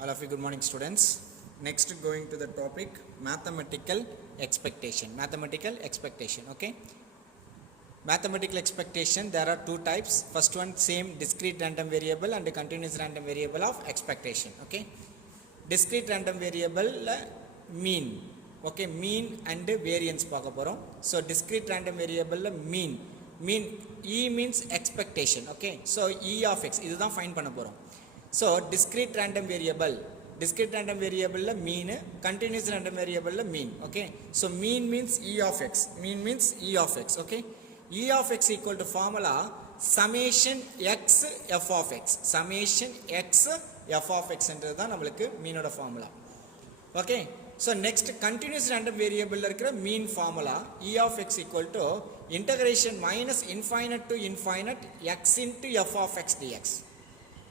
All of you, good morning, students. Next, going to the topic mathematical expectation. Mathematical expectation. Okay. Mathematical expectation. There are two types. First one, same discrete random variable and continuous random variable of expectation. Okay. Discrete random variable mean. Okay, mean and variance பார்க்க போறோம். So discrete random variable mean E means expectation. Okay, so E of x இதுதான் find பண்ண போறோம். So discrete random variable mean, continuous random variable mean. Okay, so mean means E of x. Okay, E of x equal to formula summation x f of x. Summation x f of x என்றதுதான் நமக்கு mean ஓட formula. Okay, so next continuous random variable இருக்கிற mean formula E of x equal to integration minus infinite to infinite x into f of x dx.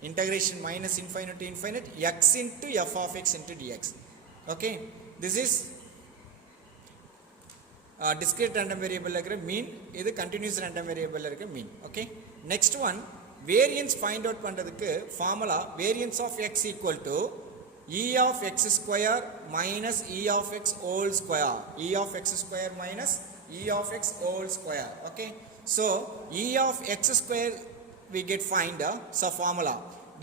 Integration minus infinite to infinite x into f of x into dx. Okay, this is discrete random variable இருக்கிற mean, இது continuous random variable இருக்கிற mean. Okay, next one variance find out பண்றதுக்கு formula variance of x equal to E of x square minus E of x whole square. E of x square minus E of x whole square. Okay, so E of x square we get find so formula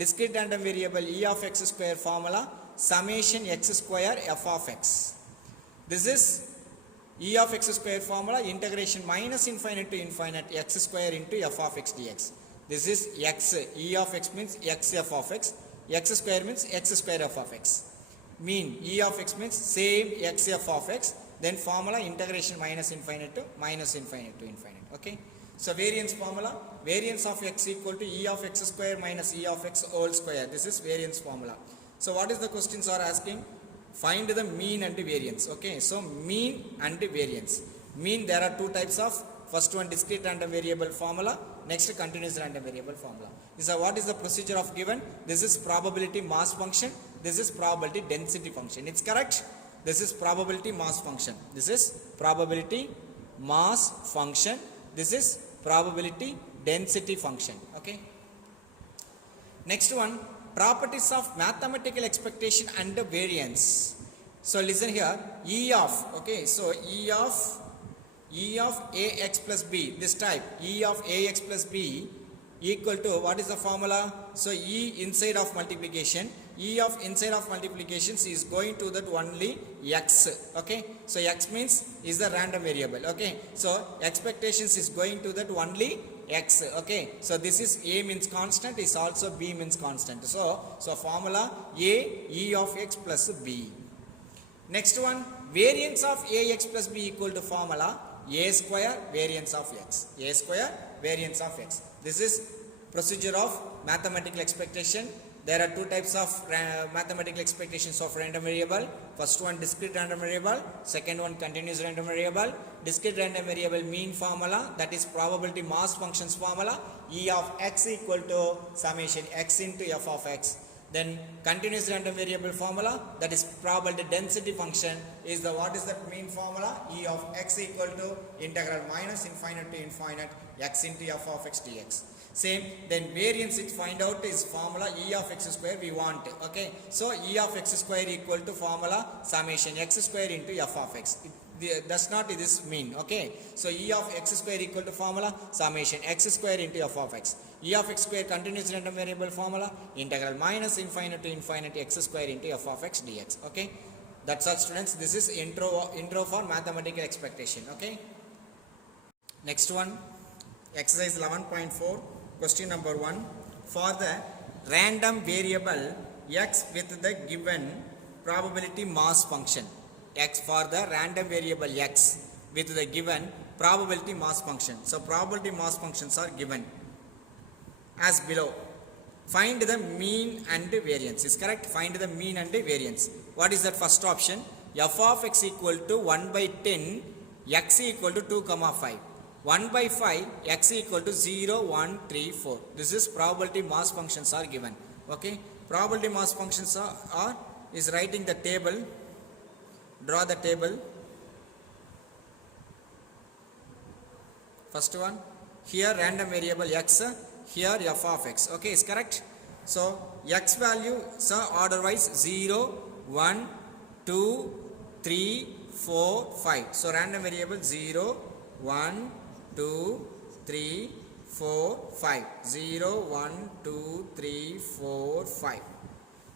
discrete random variable E of x square formula summation x square f of x. This is E of x square formula integration minus infinite to infinite x square into f of x dx. This is x. E of x means x f of x. X square means x square f of x. Mean E of x means same x f of x. Then formula integration minus infinite to infinite. Okay. So variance formula variance of x equal to E of x square minus E of x whole square. This is variance formula. So what is the questions are asking? Find the mean and variance. Okay. So mean and variance. Mean there are two types of. First one discrete random variable formula, next continuous random variable formula. So what is the procedure of given? This is probability mass function, this is probability density function. It's correct? This is probability mass function. This is probability mass function. This is probability density function. Okay. Next one, properties of mathematical expectation and variance. So listen here, E of, okay, so E of ax plus b, this type E of ax plus b equal to what is the formula? So E inside of multiplication, E of inside of multiplications is going to that only x. Okay, so x means is the random variable. Okay, so expectations is going to that only x. Okay, so this is a means constant, is also b means constant. So formula a E of x plus b. Next one, variance of ax plus b equal to formula a square variance of x. A square variance of x. This is procedure of mathematical expectation. There are two types of mathematical expectations of random variable. First one discrete random variable, second one continuous random variable. Discrete random variable mean formula, that is probability mass functions formula, E of x equal to summation x into f of x. Then continuous random variable formula, that is probability density function, is the what is that mean formula? E of x equal to integral minus infinite to infinite x into f of x dx. Same, then variance it find out is formula E of x square we want. Okay, so E of x square equal to formula summation x square into f of x. Does not this mean. Okay, so E of x square equal to formula summation x square into f of x. E of x square continuous random variable formula integral minus infinite to infinite x square into f of x dx. Okay, that's all students. This is intro for mathematical expectation. Okay, next one, exercise 11.4, question number 1. For the random variable x with the given probability mass function, x for the random variable x with the given probability mass function. So probability mass functions are given as below. Find the mean and variance. Is correct? Find the mean and variance. What is that first option? F of x equal to 1 by 10, x equal to 2 comma 5. 1 by 5, x equal to 0, 1, 3, 4. This is probability mass functions are given. Okay, probability mass functions are is writing the table. Draw the table. First one, here random variable x, here f of x. Okay, is correct? So x value order wise 0, 1, 2, 3, 4, 5. So random variable 0, 1, 2, 3, 4, 5. 0, 1, 2, 3, 4, 5.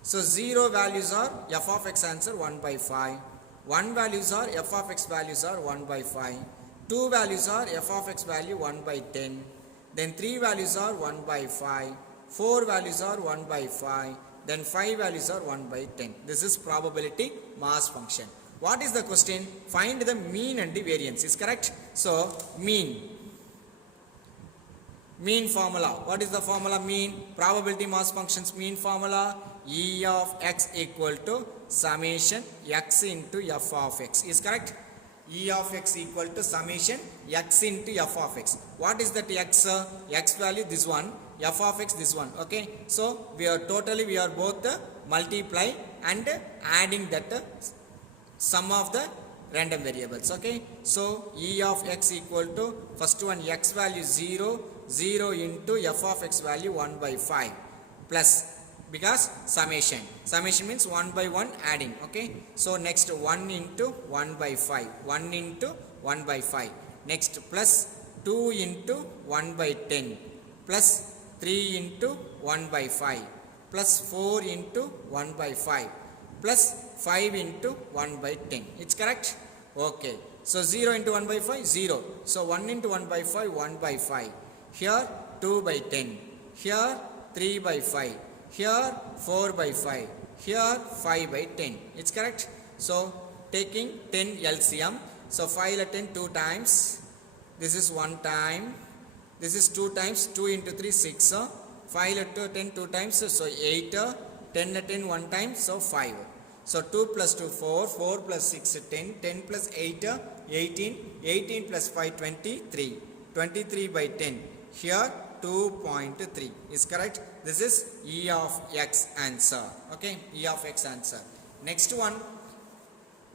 So 0 values are f of x answer 1 by 5. 1 values are f of x values are 1 by 5. 2 values are f of x value 1 by 10. Then 3 values are 1 by 5. 4 values are 1 by 5. Then 5 values are 1 by 10. This is probability mass function. What is the question? Find the mean and the variance. Is correct? So mean formula. What is the formula mean? Probability mass functions mean formula. E of x equal to summation x into f of x. Is correct? E of x equal to summation x into f of x. What is that x? X value this one, f of x this one. Okay. So we are both multiply and adding that sum of the random variables. Okay. So E of x equal to first one x value 0, 0 into f of x value 1 by 5 plus, because summation means 1 by 1 adding. Okay. So next 1 into 1 by 5, 1 into 1 by 5. Next plus 2 into 1 by 10 plus 3 into 1 by 5 plus 4 into 1 by 5 plus 5 into 1 by 10. It's correct? Okay. So 0 into 1 by 5, 0. So 1 into 1 by 5, 1 by 5. Here 2 by 10. Here 3 by 5. Here 4 by 5. Here 5 by 10. It's correct? So taking 10 LCM. So 5 10 2 times. This is 1 time. This is 2 times. 2 into 3 6. 5 10 2 times. So 8. 10 10 1 time. So 5. So 2 plus 2 4. 4 plus 6 10. 10 plus 8 18. 18 plus 5 23. 23 by 10. Here 2.3 is correct. This is E of x answer. Okay, E of x answer. Next one,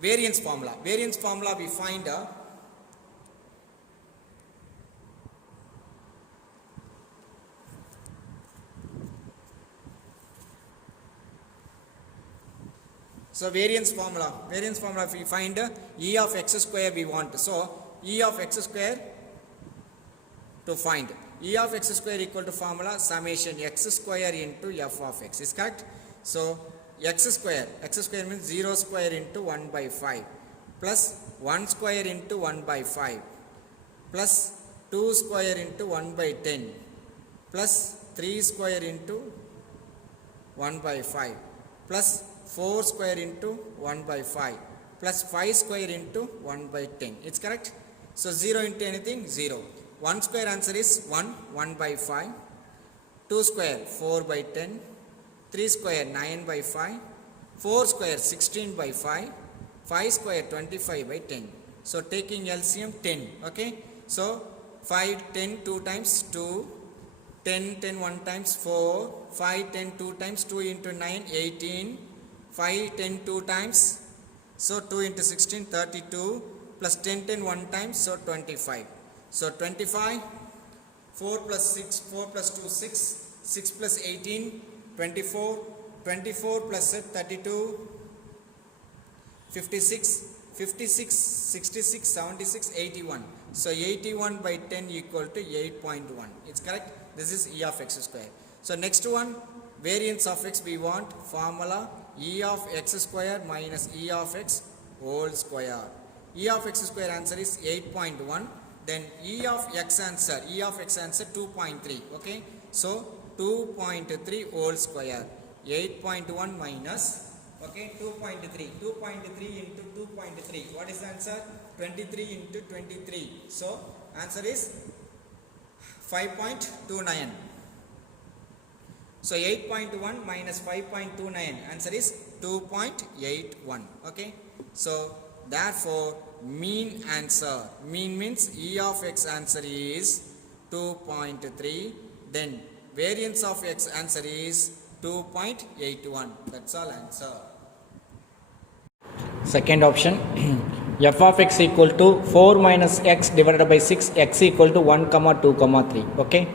variance formula. Variance formula we find so variance formula we find E of x square we want. So E of x square to find. E of x square equal to formula summation x square into f of x. Is correct? So x square means 0 square into 1 by 5 plus 1 square into 1 by 5 plus 2 square into 1 by 10 plus 3 square into 1 by 5 plus 4 square into 1 by 5 plus 5 square into 1 by 10. It's correct? So 0 into anything? 0. 1 square answer is 1 by 5. 2 square 4 by 10. 3 square 9 by 5. 4 square 16 by 5. 5 square 25 by 10. So taking LCM 10. Okay. So 5 10 2 times 2. 10 10 1 times 4. 5 10 2 times 2 into 9 18. 5 10 2 times. So 2 into 16 32 plus 10 10 1 times. So 25. So 25, 4 plus 6, 4 plus 2, 6, 6 plus 18, 24, 24 plus 32, 56, 56, 66, 76, 81. So 81 by 10 equal to 8.1. It's correct? This is E of x square. So next one, variance of x we want, formula E of x square minus E of x whole square. E of x square answer is 8.1. Then E of x answer 2.3. Okay. So 2.3 whole square. 8.1 minus, okay, 2.3. 2.3 into 2.3. What is the answer? 23 into 23. So answer is 5.29. So 8.1 minus 5.29. Answer is 2.81. Okay. So therefore mean answer, mean means E of x answer is 2.3. Then variance of x answer is 2.81. That's all answer. Second option, f of x equal to 4 minus x divided by 6, x equal to 1 comma 2 comma 3. Okay.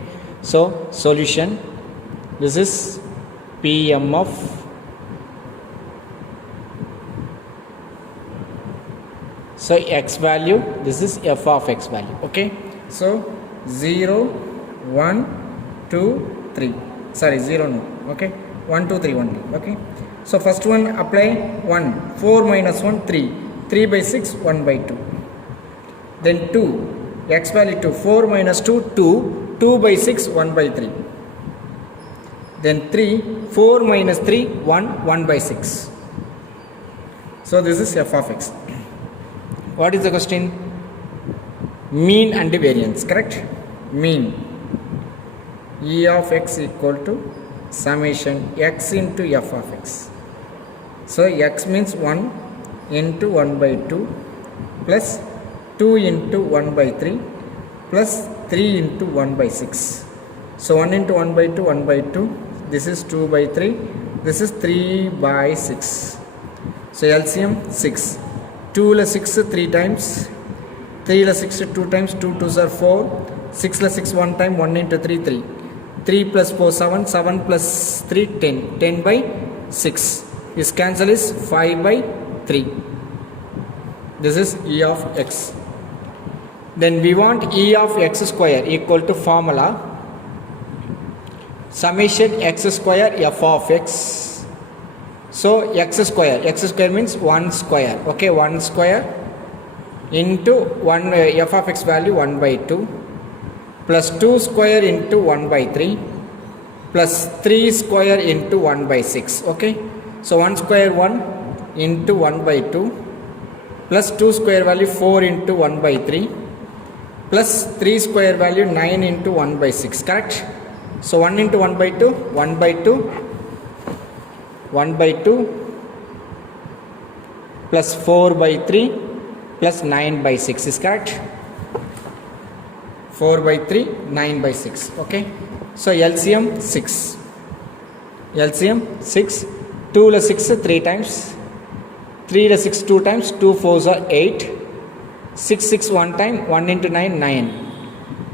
So solution, this is Pm of so x value, this is f of x value. Okay, So 0, 1, 2, 3. Sorry, 0 no. Okay, 1, 2, 3 only. Okay. So first one apply 1. 4 minus 1, 3. 3 by 6, 1 by 2. Then 2. X value 2. 4 minus 2, 2. 2 by 6, 1 by 3. Then 3. 4 minus 3, 1. 1 by 6. So this is f of x. What is the question? Mean and variance, correct? Mean. E of x equal to summation x into f of x. So x means 1 into 1 by 2 plus 2 into 1 by 3 plus 3 into 1 by 6. So 1 into 1 by 2, 1 by 2. This is 2 by 3. This is 3 by 6. So LCM 6. 2 la 6 3 times. 3 la 6 2 times. 2 2s are 4. 6 la 6 1 time. 1 into 3 3. 3 plus 4 7. 7 plus 3 10. 10 by 6. This cancel is 5 by 3. This is E of x. Then we want E of x square equal to formula summation x square f of x. So x square means 1 square. Okay, 1 square into 1 f of x value 1 by 2 plus 2 square into 1 by 3 plus 3 square into 1 by 6. Okay, so 1 square 1 into 1 by 2 plus 2 square value 4 into 1 by 3 plus 3 square value 9 into 1 by 6. Correct? So 1 into 1 by 2, 1 by 2, 1 by 2 plus 4 by 3 plus 9 by 6 is correct. 4 by 3, 9 by 6. Okay. So LCM 6. LCM 6. 2 la 6 3 times. 3 la 6 2 times. 2 4s are 8. 6 6 1 time. 1 into 9, 9.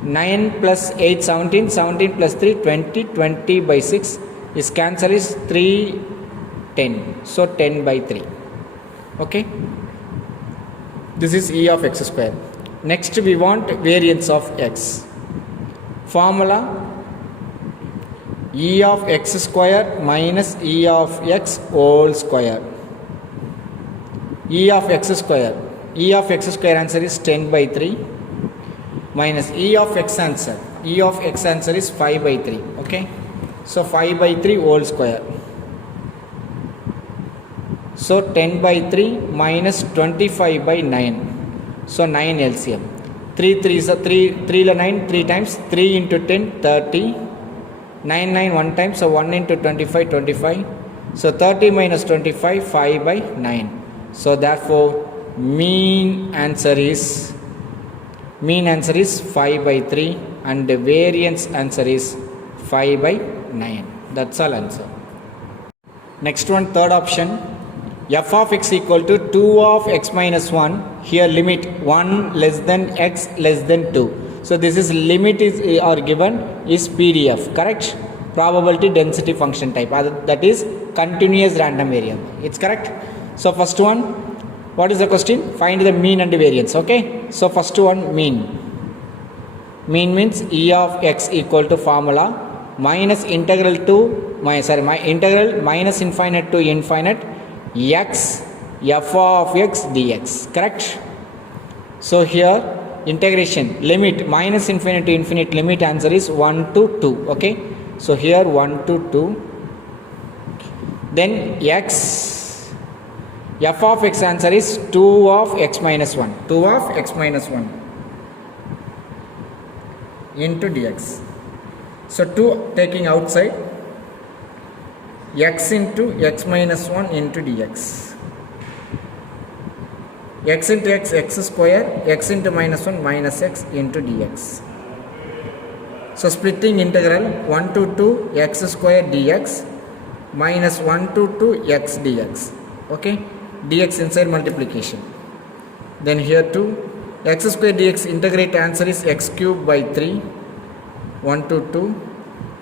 9 plus 8, 17. 17 plus 3, 20. 20 by 6 is cancel is 3, 10. So 10 by 3. Okay. This is E of x square. Next we want variance of x. Formula E of x square minus E of x whole square. E of x square. E of x square answer is 10 by 3 minus E of x answer. E of x answer is 5 by 3. Okay. So 5 by 3 whole square. So 10 by 3 minus 25 by 9. So 9 LCM. 3 3 is 3 la 9 3 times. 3 into 10 30. 9 9 1 time. So 1 into 25 25. So 30 minus 25 5 by 9. So therefore mean answer is 5 by 3 and the variance answer is 5 by 9. That's all answer. Next one, third option. F of x equal to 2 of x minus 1. Here limit 1 less than x less than 2. So this is limit is or given is PDF. Correct? Probability density function type. That is continuous random variable. It's correct. So first one, what is the question? Find the mean and the variance. Okay. So first one, mean. Mean means E of x equal to formula minus integral to integral minus infinite to infinite x f of x dx. Correct? So here integration limit minus infinite to infinite limit answer is 1 to 2. Okay. So here 1 to 2. Then x f of x answer is 2 of x minus 1. 2 of x minus 1 into dx. So 2 taking outside, x into x minus 1 into dx. X into x, x square, x into minus 1 minus x into dx. So splitting integral 1 to 2 x square dx minus 1 to 2 x dx. Okay, dx inside multiplication. Then here 2 x square dx integrate answer is x cube by 3. 1 to 2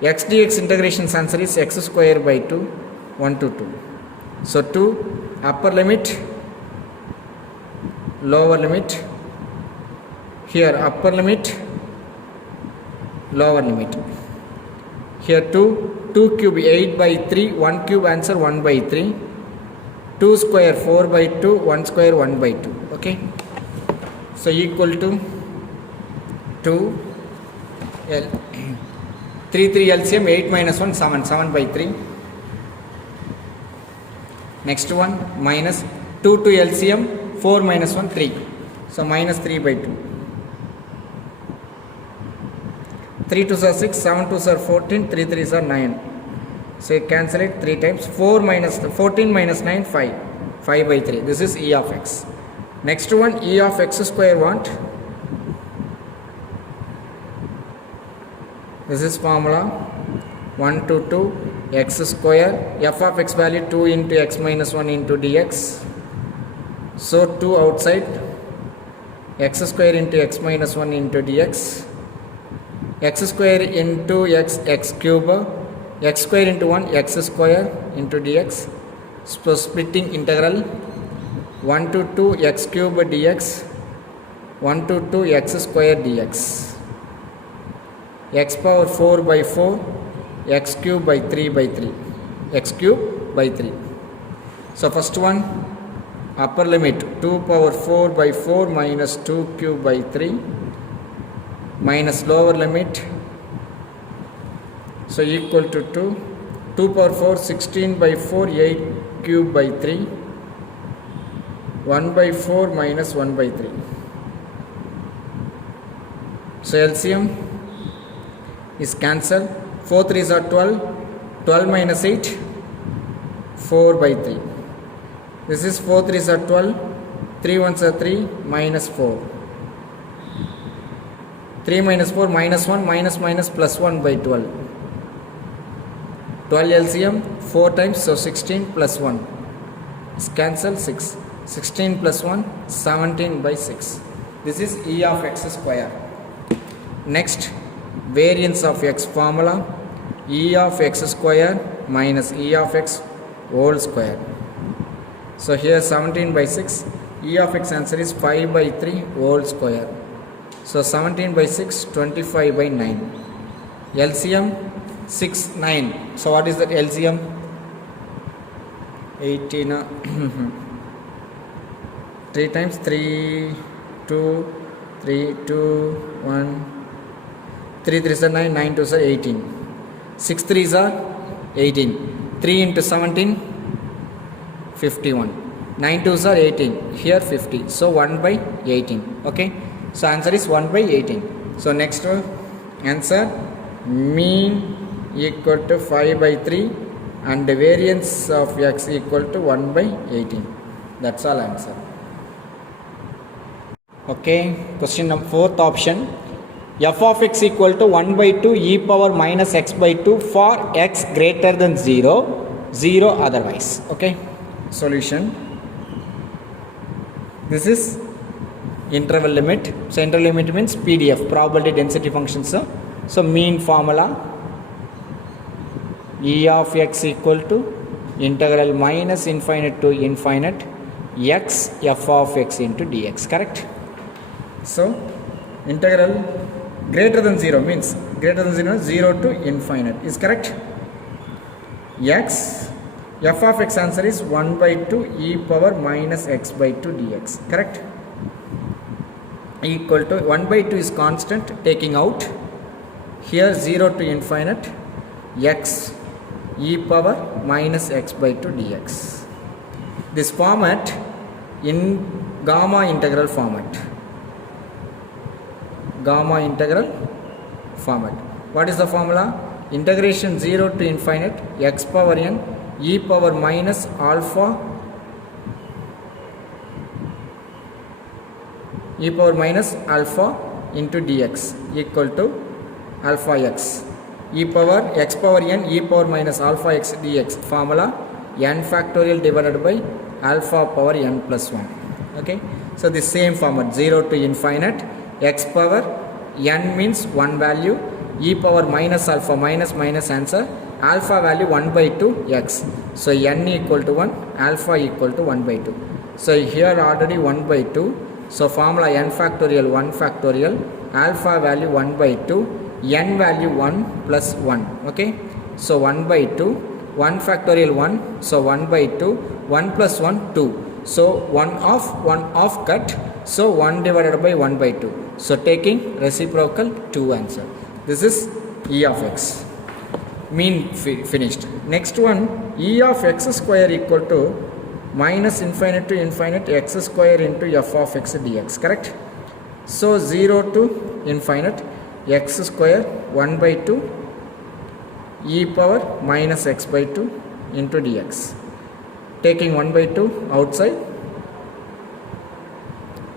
x dx integration answer is x square by 2, 1 to 2. So 2 upper limit, lower limit, here upper limit, lower limit, here 2 cube 8 by 3, 1 cube answer 1 by 3, 2 square 4 by 2, 1 square 1 by 2. Okay, so equal to 2 L 3 LCM 8 minus 1 7 by 3. Next one minus 2 to LCM 4 minus 1 3, so minus 3 by 2. 3 2s are 6, 7 2s are 14, 3 3s are 9. So you cancel it 3 times. 4 minus 14 minus 9 5 by 3. This is E of x. Next one E of x square what? This is formula 1 to 2 x square, f of x value 2 into x minus 1 into dx. So 2 outside, x square into x minus 1 into dx, x square into x cube, x square into 1 x square into dx. So splitting integral 1 to 2 x cube dx, 1 to 2 x square dx, x power 4 by 4, x cube by 3 by 3, x cube by 3. So first one upper limit 2 power 4 by 4 minus 2 cube by 3 minus lower limit, so equal to 2 power 4 16 by 4 8 cube by 3, 1 by 4 minus 1 by 3. So LCM is cancelled. 4 3s are 12, 12 minus 8 4 by 3. This is 4 3s are 12, 3 1s are 3 minus 4, 3 minus 4 minus 1 minus minus plus 1 by 12. 12 LCM 4 times, so 16 plus 1 is cancelled 6, 16 plus 1 17 by 6. This is E of x square. Next variance of x formula E of x square minus E of x whole square. So here 17 by 6, E of x answer is 5 by 3 whole square. So 17 by 6 25 by 9. LCM 6 9. So what is that LCM? 18 3 times 3 2 3 2 1 3 3s are 9, 9 2s are 18, 6 3s are 18, 3 into 17 51, 9 2s are 18, here 50, so 1 by 18. Okay, so answer is 1 by 18. So next one answer mean equal to 5 by 3 and the variance of x equal to 1 by 18. That's all answer. Okay, question number 4th option. F of x equal to 1 by 2 e power minus x by 2 for x greater than 0, 0 otherwise. Okay, Solution. this is interval limit. So interval limit means PDF, probability density functions. So mean formula E of x equal to integral minus infinite to infinite x f of x into dx. Correct? So integral greater than 0 means greater than 0 0 to infinite is correct. X f of x answer is 1 by 2 e power minus x by 2 dx. Correct? Equal to 1 by 2 is constant, taking out here 0 to infinite x e power minus x by 2 dx. This format in gamma integral format. Gamma integral format. What is the formula? Integration 0 to infinite x power n e power minus alpha into dx equal to alpha x e power x power n e power minus alpha x dx. Formula n factorial divided by alpha power n plus 1. Okay, so the same format 0 to infinite x power n means one value, e power minus alpha, minus answer, alpha value 1 by 2 x. So n equal to 1, alpha equal to 1 by 2. So here already 1 by 2. So formula n factorial 1 factorial, alpha value 1 by 2, n value 1 plus 1. Okay. So 1 by 2, 1 factorial 1. So 1 by 2, 1 plus 1 2. So 1 off cut. So 1 divided by 1 by 2. So taking reciprocal 2 answer. This is E of x. Mean finished. Next one, E of x square equal to minus infinite to infinite x square into f of x dx. Correct? So 0 to infinite x square 1 by 2 e power minus x by 2 into dx. Taking 1 by 2 outside.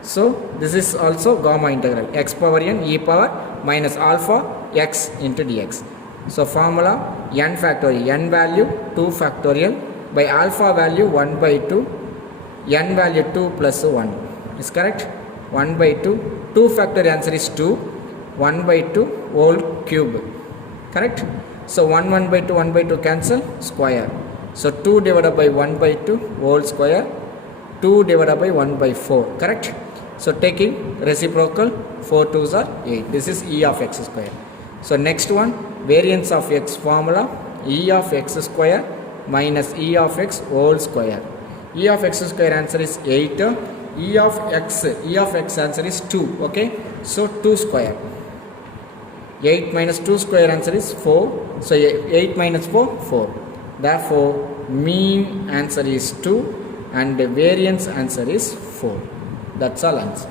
So this is also gamma integral, x power n e power minus alpha x into dx. So formula n factorial, n value 2 factorial by alpha value 1 by 2, n value 2 plus 1 is correct. 1 by 2, 2 factorial answer is 2, 1 by 2 whole cube, correct. So 1 by 2, 1 by 2 cancel, square. So 2 divided by 1 by 2 whole square, 2 divided by 1 by 4, correct. So taking reciprocal, 4 2s are 8. This is E of x square. So next one, variance of x formula, E of x square minus E of x whole square. E of x square answer is 8. E of x answer is 2. Okay. So 2 square. 8 minus 2 square answer is 4. So 8 minus 4, 4. Therefore, mean answer is 2 and the variance answer is 4. That's all answer.